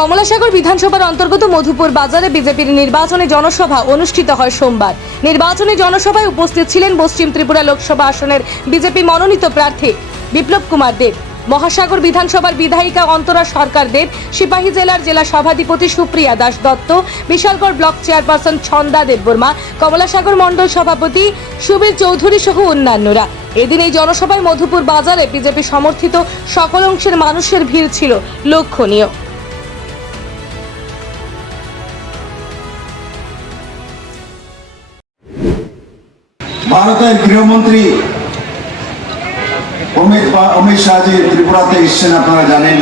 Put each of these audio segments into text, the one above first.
কমলাসাগর বিধানসভার অন্তর্গত মধুপুর বাজারে বিজেপির নির্বাচনী জনসভা অনুষ্ঠিত হয় সোমবার। নির্বাচনী জনসভায় উপস্থিত ছিলেন পশ্চিম ত্রিপুরা লোকসভা আসনের বিজেপি মনোনীত প্রার্থী বিপ্লব কুমার দেব, মহাসাগর বিধানসভার বিধায়িকা অন্তরা সরকার দেব, সিপাহী জেলার জেলা সভাধিপতি সুপ্রিয়া দাস দত্ত, বিশালগড় ব্লক চেয়ারপারসন ছন্দা দেববর্মা, কমলাসাগর মণ্ডল সভাপতি সুবীর চৌধুরী সহ অন্যান্যরা। এদিন এই জনসভায় মধুপুর বাজারে বিজেপি সমর্থিত সকল অংশের মানুষের ভিড় ছিল। লক্ষণীয়। ভারতের গৃহমন্ত্রী অমিত অমিত শাহজি ত্রিপুরাতে এসছেন, আপনারা জানেন।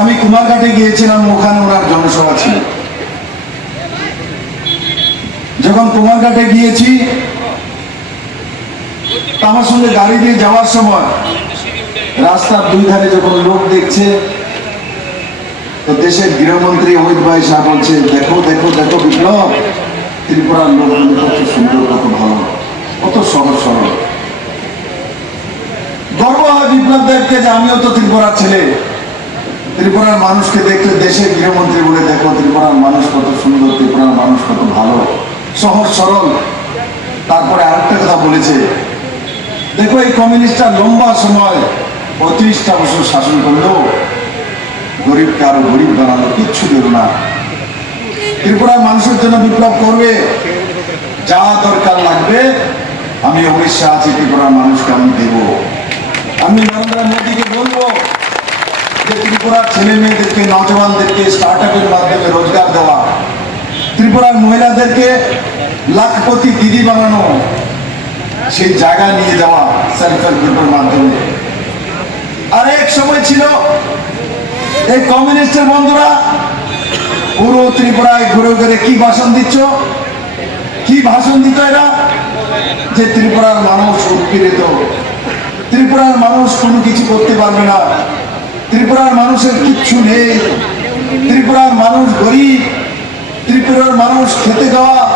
আমি কুমারঘাটে গিয়েছিলাম, ওখানে ওনার জনসভা ছিল। যখন কুমারঘাটে গিয়েছি আমার সঙ্গে গাড়ি দিয়ে যাওয়ার সময় রাস্তার দুই ধারে যখন লোক দেখছে, তো দেশের গৃহমন্ত্রী অমিত ভাই শাহ বলছে, দেখো দেখো দেখো, বিপ্লব ত্রিপুরার লোকগুলো কত সুন্দর কত ভালো কত সহজ সরল। গর্ব হয় বিপ্লব দেবকে যে আমিও তো ত্রিপুরার ছেলে। ত্রিপুরার মানুষকে দেখলে দেশের গৃহমন্ত্রী বলে দেখো, ত্রিপুরার মানুষ কত সুন্দর, ত্রিপুরার মানুষ কত ভালো। সহজ সরল। তারপরে আরেকটা কথা বলেছে, দেখো এই কমিউনিস্টরা লম্বা সময় পঁয়ত্রিশটা বছর শাসন করলেও গরিবকে আরও গরিব বানানো কিচ্ছু দেব না। ত্রিপুরার মানুষের জন্য বিপ্লব করবে, যা দরকার লাগবে, আমি উড়িষ্যা আছি, ত্রিপুরার মানুষকে আমি দেব। আমি নরেন্দ্র মোদীকে বলব যে ত্রিপুরার ছেলে মেয়েদেরকে নজওয়ানদেরকে স্টার্ট আপের মাধ্যমে রোজগার দেওয়া। ত্রিপুরার মহিলাদেরকে লাখপতি দিদি বানানো, সেই জায়গা নিয়ে যাওয়া সেলফ হেল্প গ্রুপের মাধ্যমে। আর এক সময় ছিল, এই কমিউনিস্টের বন্ধুরা পুরো ত্রিপুরায় ঘুরে ঘুরে কি ভাষণ দিচ্ছ? কি ভাষণ দিত এরা? যে ত্রিপুরার মানুষ উৎপীড়িত। ত্রিপুরার মানুষ কোনো কিছু করতে পারবে না। ত্রিপুরার মানুষের কিচ্ছু নেই। ত্রিপুরার মানুষ গরিব। ত্রিপুরার মানুষ খেতে দেওয়া।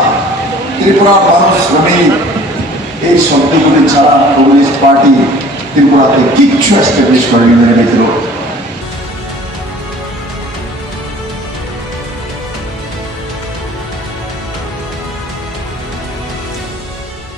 ত্রিপুরার মানুষ শ্রমিক। এই শব্দগুলি ছাড়া কমিউনিস্ট পার্টি ত্রিপুরাতে কিচ্ছু এস্টাবলিশ করেনি, মেনে